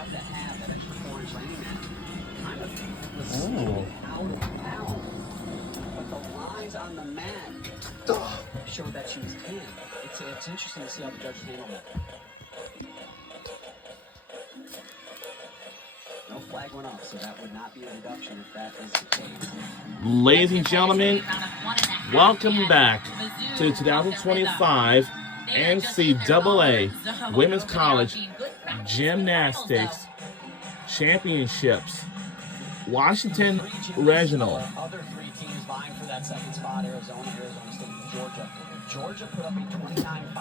allowed to have that extra 4-inch landing mat. Kind of was Oh. out of bounds. But the lines on the mat showed that she was in. It's interesting to see how the judges handle that. No flag went up, so that would not be a reduction if that is the case. Ladies and gentlemen, welcome back to 2025 NCAA Women's College Gymnastics Championships. Washington Regional. Other three teams vying for that second spot: Arizona State, and Georgia. Georgia put up a 29.55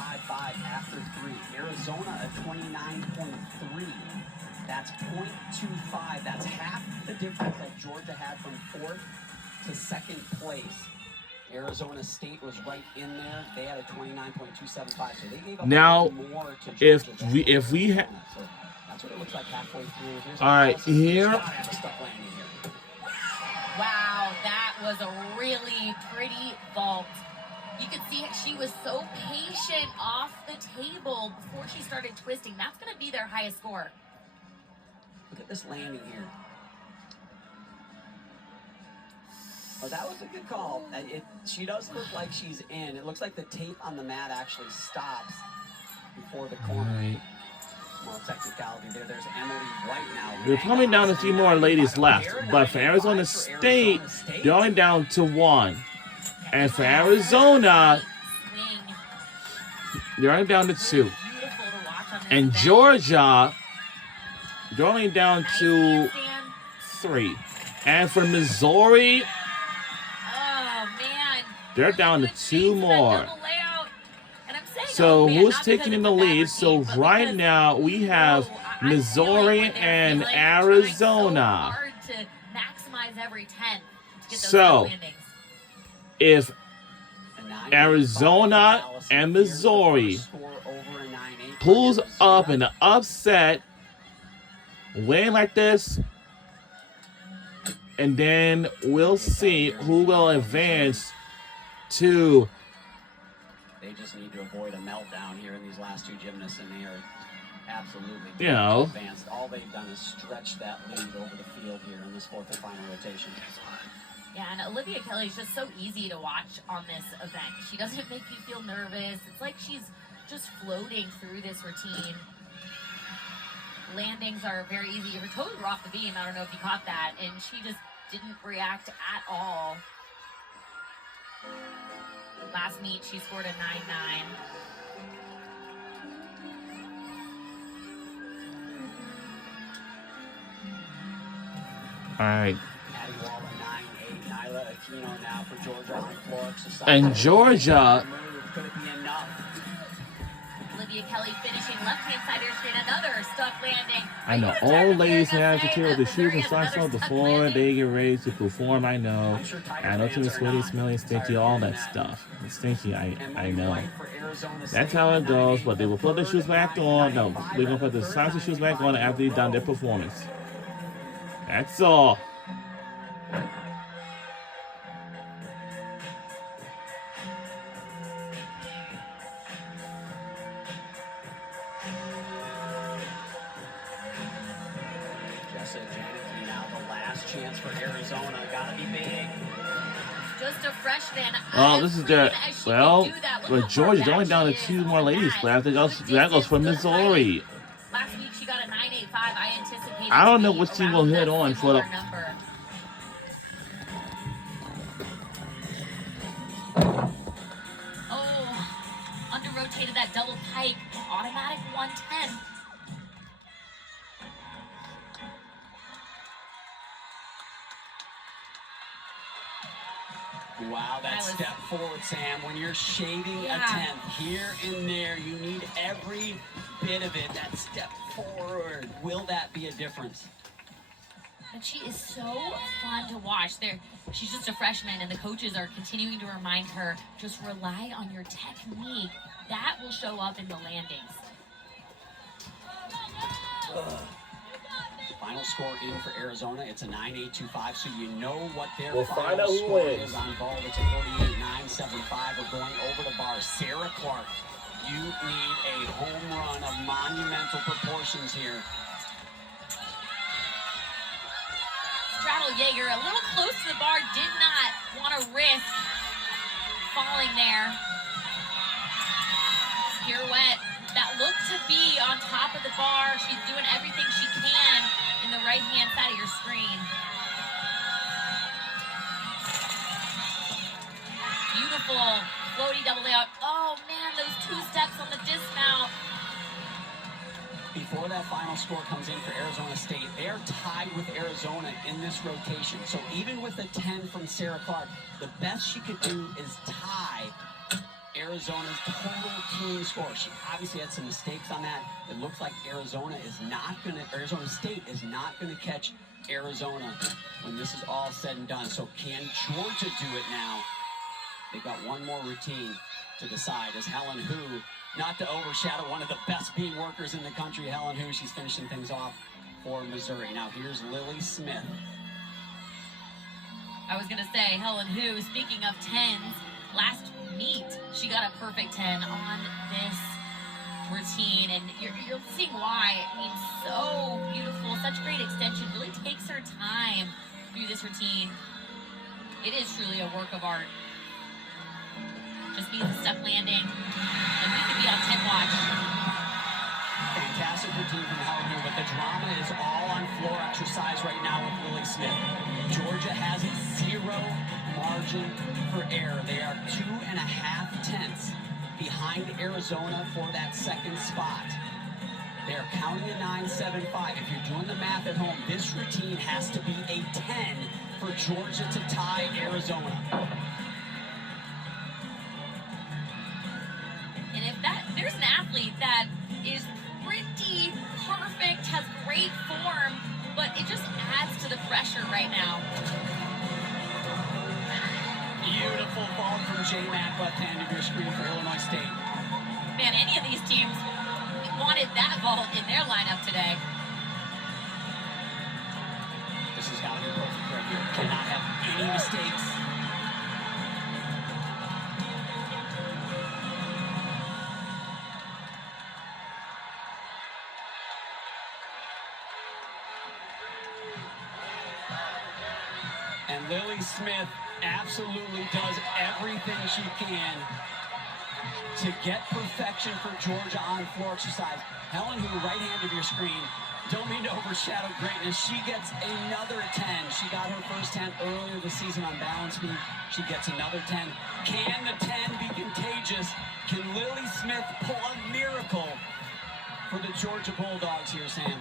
after 3. Arizona a 29.3. That's 0.25. That's half the difference that Georgia had from 4th to 2nd place. Arizona State was right in there. They had a 29.275. So they gave up Now, more to if Georgia. we So that's what it looks like halfway through. Here's all right, here. Wow, that was a really pretty vault. You could see she was so patient off the table before she started twisting. That's going to be their highest score. Look at this landing here. Oh, that was a good call. She does look like she's in. It looks like the tape on the mat actually stops before the corner. Right. Well, technicality there. There's Emily right now. We're coming down a few more ladies left, but for Arizona State, they're only down to 1. And for Arizona, they're only down to 2. And Georgia, they're only down to 3. And for Missouri, they're down to 2 more. So who's taking in the lead? So right now we have Missouri and Arizona. So if Arizona and Missouri pulls up an upset win like this, and then we'll see who will advance to. They just need to avoid a meltdown here in these last two gymnasts, and they are absolutely advanced. All they've done is stretch that lead over the field here in this 4th and final rotation. Yeah, and Olivia Kelly is just so easy to watch on this event. She doesn't make you feel nervous. It's like she's just floating through this routine. Landings are very easy. Her toes were off the beam. I don't know if you caught that. And she just didn't react at all. Last meet, she scored a 9.9. All right. And Georgia. Could it be enough? Olivia Kelly finishing left-hand side air straight, another stuck landing. I know all ladies have to tear the shoes and socks off before they get ready to perform. I know. I know too sweaty, smelly, stinky, all that stuff. It's stinky, I know. That's how it goes, but they will put the shoes back on. No, we're going to put the socks and shoes back on after they've done their performance. That's all. Chance for Arizona, gotta be big. Just a freshman. Oh, this is their, well, but Georgia's only down to 2 more ladies left. That goes for Missouri. Last week she got a 9.85. I anticipated. I don't know which team will hit on for the. Oh, under rotated that double pike, automatic 110. Wow, that step forward, Sam. When you're shaving a 10th here and there, you need every bit of it. That step forward. Will that be a difference? And she is so fun to watch. She's just a freshman, and the coaches are continuing to remind her, just rely on your technique. That will show up in the landings. Final score in for Arizona. It's a 9.825, so you know what their final score wins. is on ball. It's a 48.975. We're going over to bar. Sarah Clark, you need a home run of monumental proportions here. Oh, Jaeger, a little close to the bar, did not want to risk falling there. Pirouette that looked to be on top of the bar. She's doing everything she can in the right-hand side of your screen. Beautiful floaty double layout. Oh man, those 2 steps on the dismount. Before that final score comes in for Arizona State, they are tied with Arizona in this rotation. So even with a 10 from Sarah Clark, the best she could do is tie Arizona's total team score. She obviously had some mistakes on that. It looks like Arizona State is not gonna catch Arizona when this is all said and done. So can Georgia do it now? They've got one more routine to decide as Helen Hu, not to overshadow one of the best beam workers in the country, Helen Hu, she's finishing things off for Missouri. Now here's Lily Smith. I was going to say, Helen Hu, speaking of 10s, last meet, she got a perfect 10 on this routine, and you're seeing why. I mean, so beautiful, such great extension, really takes her time through this routine. It is truly a work of art. Just needs a step landing, and we could be on 10 watch. Fantastic routine from Helen Hu, but the drama is all on floor exercise right now with Lily Smith. Georgia has 0 margin for error. They are 2.5 tenths behind Arizona for that second spot. They're counting a 9.75. If you're doing the math at home, this routine has to be a 10 for Georgia to tie Arizona. And if there's an athlete that is pretty perfect, has great form, but it just adds to the pressure right now. Beautiful ball from J-Mac, left hand of your screen for Illinois State. Man, any of these teams wanted that ball in their lineup today. This has got to be perfect right here. Cannot have any mistakes. And Lily Smith absolutely does everything she can to get perfection for Georgia on floor exercise. Helen Hu, right hand of your screen, don't mean to overshadow greatness. She gets another 10. She got her first 10 earlier this season on balance beam. She gets another 10. Can the 10 be contagious? Can Lily Smith pull a miracle for the Georgia Bulldogs here, Sam?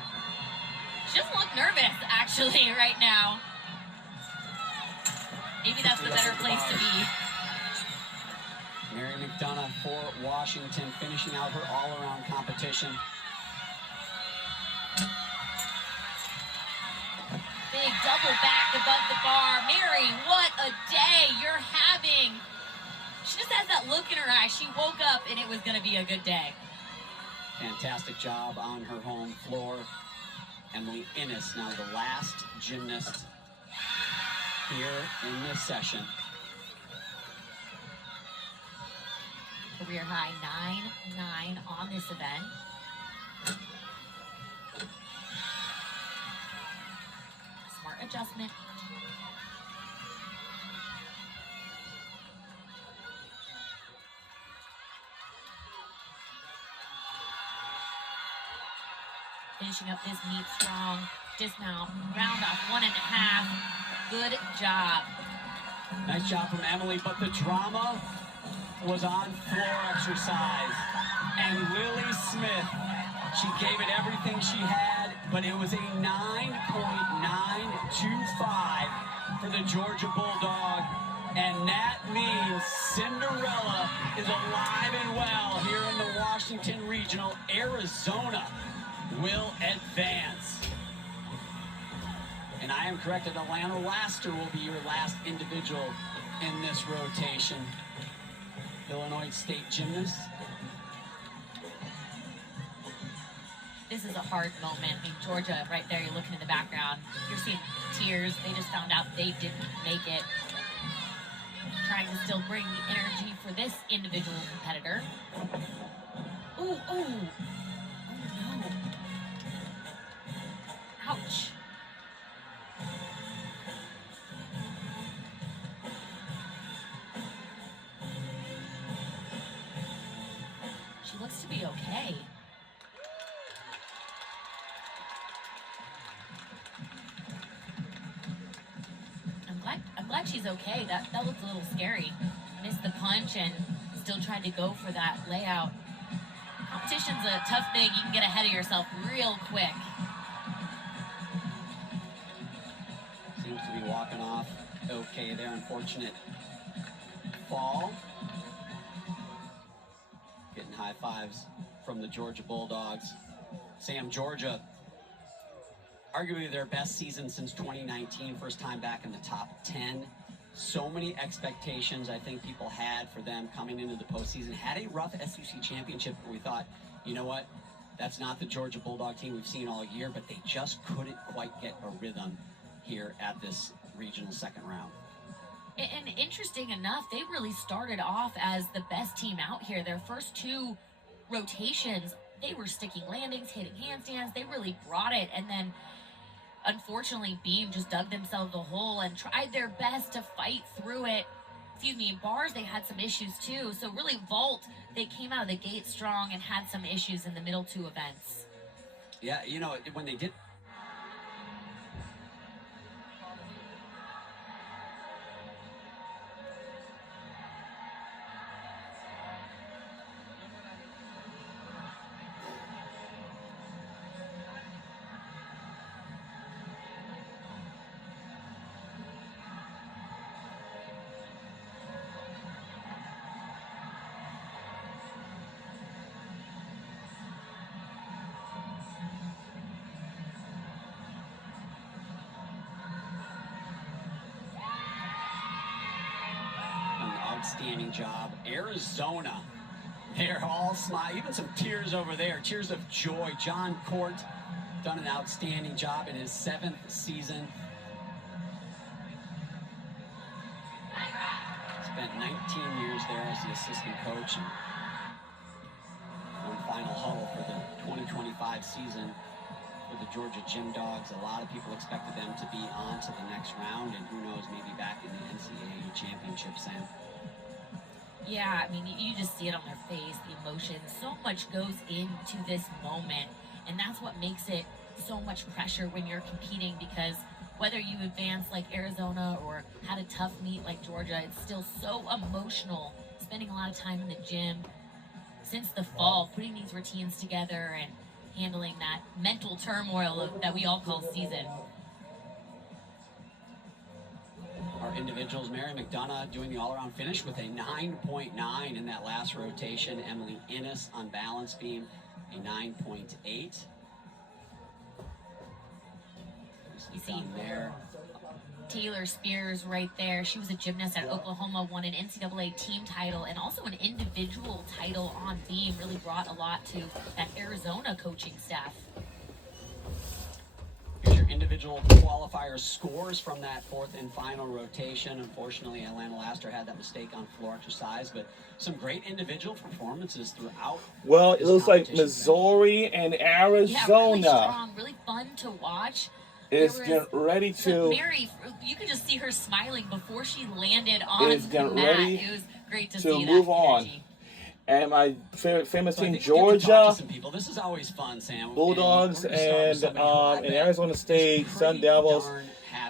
She doesn't look nervous, actually, right now. Maybe that's the better place to be. Mary McDonough for Washington, finishing out her all-around competition. Big double back above the bar. Mary, what a day you're having. She just has that look in her eye. She woke up and it was going to be a good day. Fantastic job on her home floor. Emily Innes, now the last gymnast here in this session. Career high 9.9 on this event. Smart adjustment. Finishing up this meet strong. Dismount, round off 1.5. Good job. Nice job from Emily, but the drama was on floor exercise. And Lily Smith, she gave it everything she had, but it was a 9.925 for the Georgia Bulldog. And that means Cinderella is alive and well here in the Washington Regional. Arizona will advance. And I am correct, Atlanta Laster will be your last individual in this rotation. Illinois State gymnast. This is a hard moment. I mean, Georgia, right there, you're looking in the background. You're seeing tears. They just found out they didn't make it. Trying to still bring the energy for this individual competitor. Ooh, ooh. Oh, no. Ouch. She looks to be okay. I'm glad she's okay. That looked a little scary. Missed the punch and still tried to go for that layout. Competition's a tough thing. You can get ahead of yourself real quick. Seems to be walking off okay there. Unfortunate fall. Getting high fives from the Georgia Bulldogs. Sam, Georgia, arguably their best season since 2019, first time back in the top 10. So many expectations I think people had for them coming into the postseason. Had a rough SEC championship where we thought, you know what, that's not the Georgia Bulldog team we've seen all year, but they just couldn't quite get a rhythm here at this regional second round. And interesting enough, they really started off as the best team out here. Their first two rotations, they were sticking landings, hitting handstands. They really brought it. And then, unfortunately, Beam just dug themselves a hole and tried their best to fight through it. Bars, they had some issues too. So really, vault, they came out of the gate strong and had some issues in the middle two events. Yeah, you know, when they did... Outstanding job. Arizona, they're all smiling, even some tears over there, tears of joy. John Court done an outstanding job in his 7th season. Spent 19 years there as the assistant coach. And one final huddle for the 2025 season for the Georgia Gym Dogs. A lot of people expected them to be on to the next round, and who knows, maybe back in the NCAA championship, Sam. Yeah, I mean, you just see it on their face, the emotion. So much goes into this moment, and that's what makes it so much pressure when you're competing, because whether you advance like Arizona or had a tough meet like Georgia, it's still so emotional, spending a lot of time in the gym since the fall, putting these routines together and handling that mental turmoil that we all call season. Our individuals, Mary McDonough doing the all-around finish with a 9.9 in that last rotation. Emily Innes on balance beam, a 9.8. You see there, Taylor Spears right there. She was a gymnast at Oklahoma, won an NCAA team title and also an individual title on beam. Really brought a lot to that Arizona coaching staff. Here's your individual qualifier scores from that 4th and final rotation. Unfortunately, Atlanta Laster had that mistake on floor exercise, but some great individual performances throughout. Well, it looks like Missouri and Arizona. Yeah, really strong, really fun to watch. Is getting ready to... Mary, you could just see her smiling before she landed on is getting the mat. ready It was great to to see move that on. energy. And my famous So team, Georgia, this is always fun, Sam. Bulldogs, and Arizona State, Sun Devils.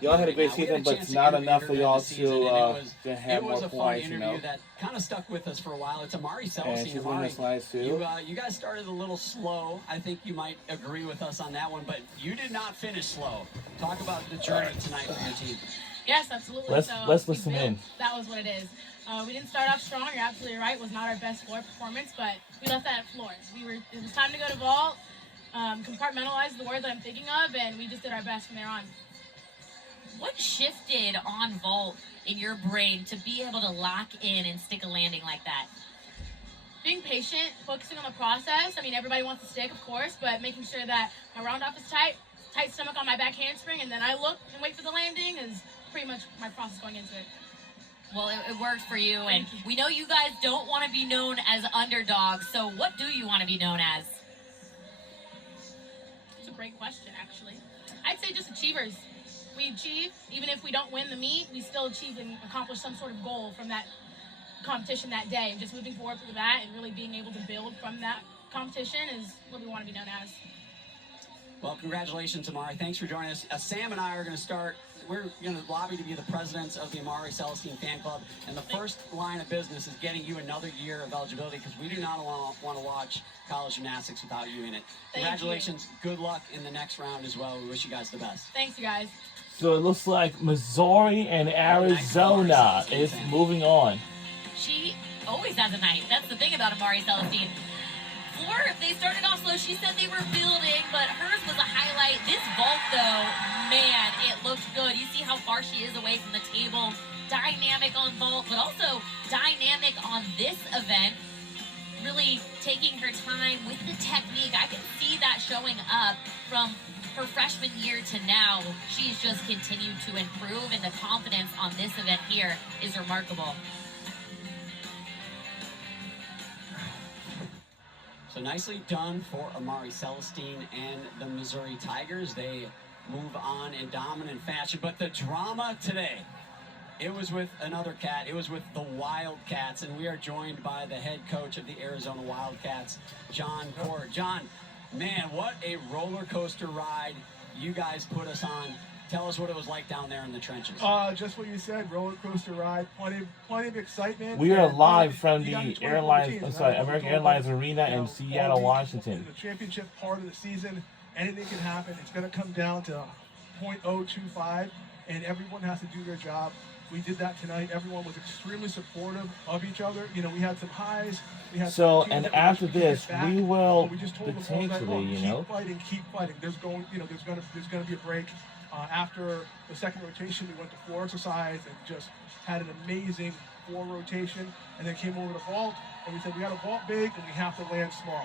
Y'all had a great season, but it's not enough for y'all to have more points, you know. That kind of stuck with us for a while. It's Amari And Celestine. she's winning the slides too. You guys started a little slow. I think you might agree with us on that one, but you did not finish slow. Talk about the journey tonight for your team. Yes, absolutely. Let's listen in. That was what it is. We didn't start off strong. You're absolutely right. It was not our best floor performance, but we left that at floor. It was time to go to vault, compartmentalize the word that I'm thinking of, and we just did our best from there on. What shifted on vault in your brain to be able to lock in and stick a landing like that? Being patient, focusing on the process. I mean, everybody wants to stick, of course, but making sure that my round off is tight stomach on my back handspring, and then I look and wait for the landing is pretty much my process going into it. Well, it worked for you, and we know you guys don't want to be known as underdogs, so what do you want to be known as? It's a great question, actually. I'd say just achievers. We achieve, even if we don't win the meet, we still achieve and accomplish some sort of goal from that competition that day, and just moving forward through that and really being able to build from that competition is what we want to be known as. Well, congratulations, Amari. Thanks for joining us. Sam and I are going to start. We're going to lobby to be the presidents of the Amari Celestine Fan Club. And the first line of business is getting you another year of eligibility, because we do not want to watch college gymnastics without you in it. Congratulations. Good luck in the next round as well. We wish you guys the best. Thanks, you guys. So it looks like Missouri and Arizona is moving on. She always has a night. That's the thing about Amari Celestine. Floor, they started off slow. She said they were building, but hers was a highlight. This vault, though, man, it looked good. You see how far she is away from the table. Dynamic on vault, but also dynamic on this event. Really taking her time with the technique. I can see that showing up from her freshman year to now. She's just continued to improve, and the confidence on this event here is remarkable. So nicely done for Amari Celestine and the Missouri Tigers. They move on in dominant fashion. But the drama today, it was with another cat. It was with the Wildcats. And we are joined by the head coach of the Arizona Wildcats, John Court. John, man, what a roller coaster ride you guys put us on. Tell us what it was like down there in the trenches. Just what you said, roller coaster ride, plenty of excitement. We are live from the American Airlines Arena in Seattle, Washington. The championship part of the season, anything can happen. It's going to come down to .025, and everyone has to do their job. We did that tonight. Everyone was extremely supportive of each other. You know, we had some highs. We had and after this, we will potentially, keep fighting. There's going to be a break. After the second rotation, we went to floor exercise and just had an amazing floor rotation, and then came over to vault, and we said we got to vault big and we have to land small.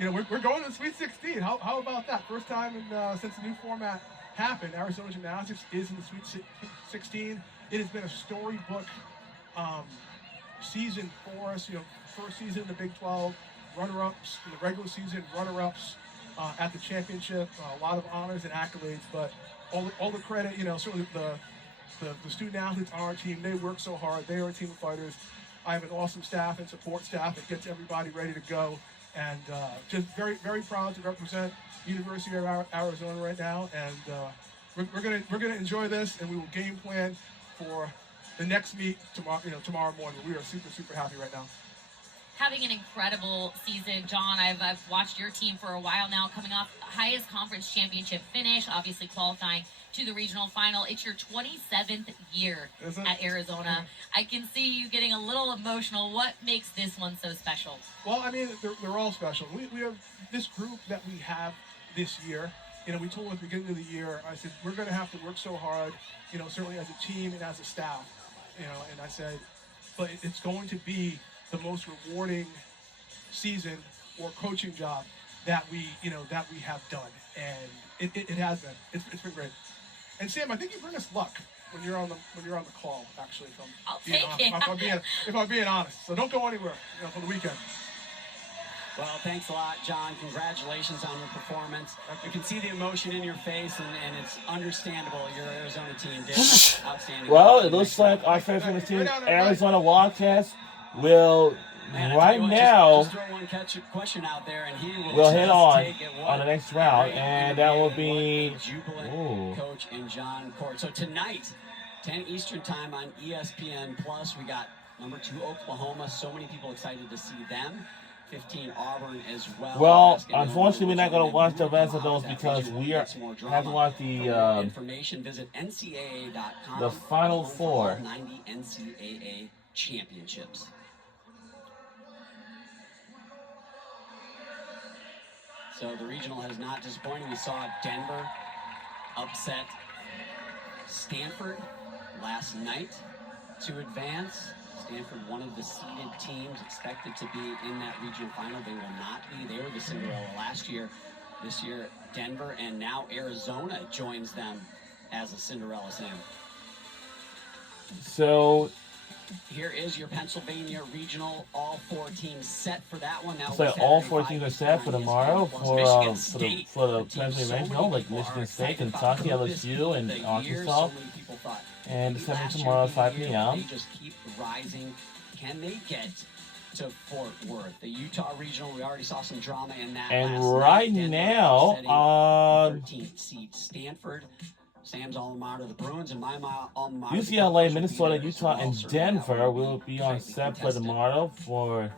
And we're going to the Sweet 16. How about that? First time since the new format happened, Arizona Gymnastics is in the Sweet 16. It has been a storybook season for us. First season in the Big 12, runner-ups in the regular season, runner-ups at the championship, a lot of honors and accolades, but all the credit, certainly the student athletes on our team, they work so hard. They are a team of fighters. I have an awesome staff and support staff that gets everybody ready to go, and just very, very proud to represent University of Arizona right now. And we're gonna enjoy this, and we will game plan for the next meet tomorrow morning. We are super, super happy right now. Having an incredible season, John. I've watched your team for a while now, coming off highest conference championship finish, obviously qualifying to the regional final. It's your 27th year at Arizona. I can see you getting a little emotional. What makes this one so special? Well, I mean, they're all special. We have this group that we have this year. We told them at the beginning of the year, I said, we're going to have to work so hard, certainly as a team and as a staff, and I said, but it's going to be the most rewarding season or coaching job that we have done, and it has been. It's been great. And Sam, I think you bring us luck when you're on the call. Actually, if I'm being honest, so don't go anywhere for the weekend. Well, thanks a lot, John. Congratulations on your performance. You can see the emotion in your face, and it's understandable. Your Arizona team did outstanding. Well, it looks like our freshman team, Arizona Wildcats, will now just throw one question out there, and he will we'll hit on the next round, and that will be jubilant coach and John Court. So tonight, 10 Eastern time on ESPN Plus, we got number 2 Oklahoma. So many people excited to see them. 15 Auburn as well. Well, unfortunately, we're not going to watch the rest of those because we have to watch the information. Visit NCAA.com. The Final Four. 90 NCAA championships. So the regional has not disappointed. We saw Denver upset Stanford last night to advance. Stanford, one of the seeded teams expected to be in that region final. They will not be. They were the Cinderella last year. This year, Denver, and now Arizona joins them as a Cinderella, Sam. So here is your Pennsylvania regional. All 4 teams set for that one. Now So all 4 teams are set for tomorrow for the Pennsylvania regional, like Michigan State, Kentucky, LSU, and Arkansas. And it's happening tomorrow at 5 p.m. They just keep rising. Can they get to Fort Worth? The Utah regional, we already saw some drama in that. And right now, 13th seed Stanford, Sam's alma mater, the Bruins, and my alma mater. UCLA, Minnesota, Utah, and Denver will be on set for tomorrow for,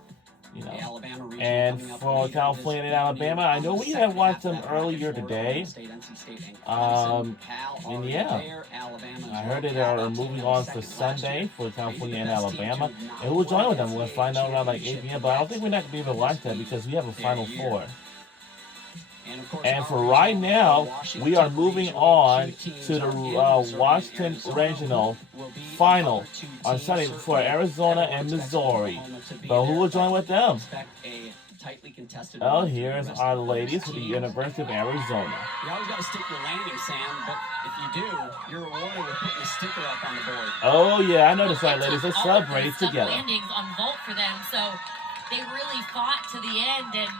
you know, and for California and Alabama. I know we have watched them earlier today. And yeah, I heard that they are moving on for Sunday for California and Alabama. And we'll join with them. We'll find out around like 8 p.m. But I don't think we're not going to be able to watch that because we have a Final Four. And for right now, we are moving on to the Washington Regional Final on Sunday for Arizona and Missouri. But who will join with them? Oh, here's our ladies for the University of Arizona. You always got to stick your landing, Sam, but if you do, you're rewarded with putting a sticker up on the board. Oh, yeah, I noticed that, ladies. Let's celebrate together. Landings on vault for them, so they really fought to the end, and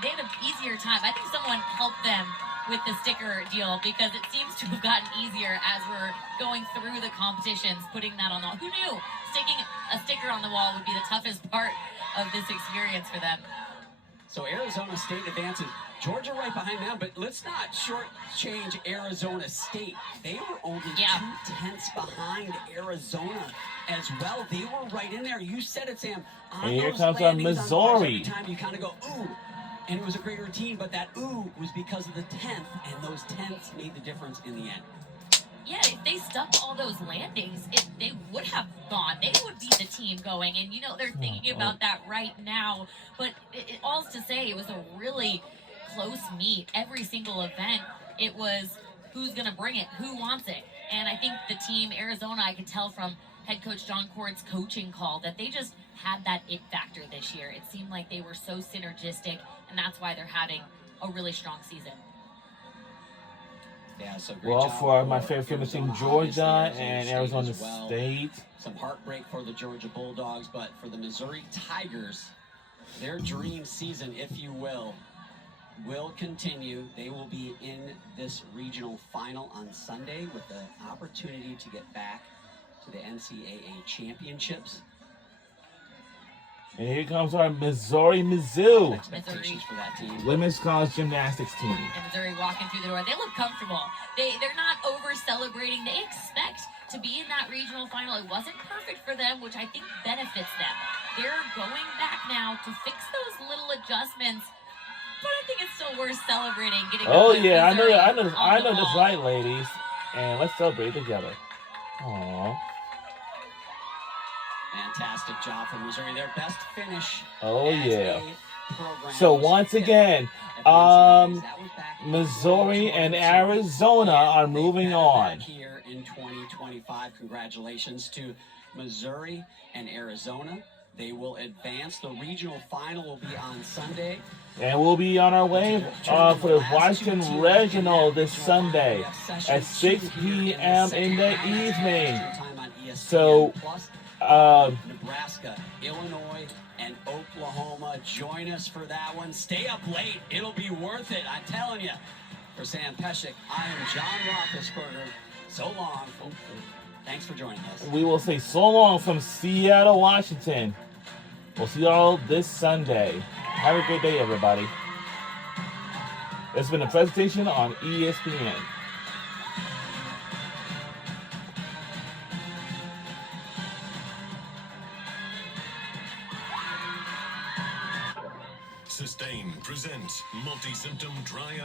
they had an easier time. I think someone helped them with the sticker deal because it seems to have gotten easier as we're going through the competitions, putting that on the wall. Who knew sticking a sticker on the wall would be the toughest part of this experience for them? So Arizona State advances. Georgia right behind them, but let's not shortchange Arizona State. They were only 2/10 behind Arizona as well. They were right in there. You said it, Sam. And here comes our Missouri. Every time you kind of go, ooh. And it was a great routine, but that ooh was because of the 10th, and those 10ths made the difference in the end. Yeah, if they stuck all those landings, they would have gone. They would be the team going. And, you know, they're thinking about that right now. But it all's to say it was a really close meet. Every single event, it was who's going to bring it, who wants it. And I think the team, Arizona, I could tell from head coach John Cord's coaching call that they just had that it factor this year. It seemed like they were so synergistic, and that's why they're having a really strong season. Yeah, so well, for my favorite finishing Georgia and Arizona State. Some heartbreak for the Georgia Bulldogs, but for the Missouri Tigers, their dream season, if you will continue. They will be in this regional final on Sunday with the opportunity to get back to the NCAA championships. And here comes our Missouri-Mizzou Expectations for that team. women's college gymnastics team. And Missouri walking through the door. They look comfortable. They're not over-celebrating. They expect to be in that regional final. It wasn't perfect for them, which I think benefits them. They're going back now to fix those little adjustments. But I think it's still worth celebrating. Oh yeah, I know this right, ladies. And let's celebrate together. Aww. Fantastic job from Missouri. Their best finish. Oh yeah. So once again, Missouri and Arizona are moving on. Here in 2025, congratulations to Missouri and Arizona. They will advance. The regional final will be on Sunday. And we'll be on our way for the Washington Regional this Sunday at 6 p.m. in the evening. So, Nebraska, Illinois, and Oklahoma join us for that one. Stay up late. It'll be worth it. I'm telling you. For Sam Pescic, I am John Roethlisberger. So long. Thanks for joining us. We will say so long from Seattle, Washington. We'll see you all this Sunday. Have a great day, everybody. It's been a presentation on ESPN. Sustain presents multi-symptom dry eye.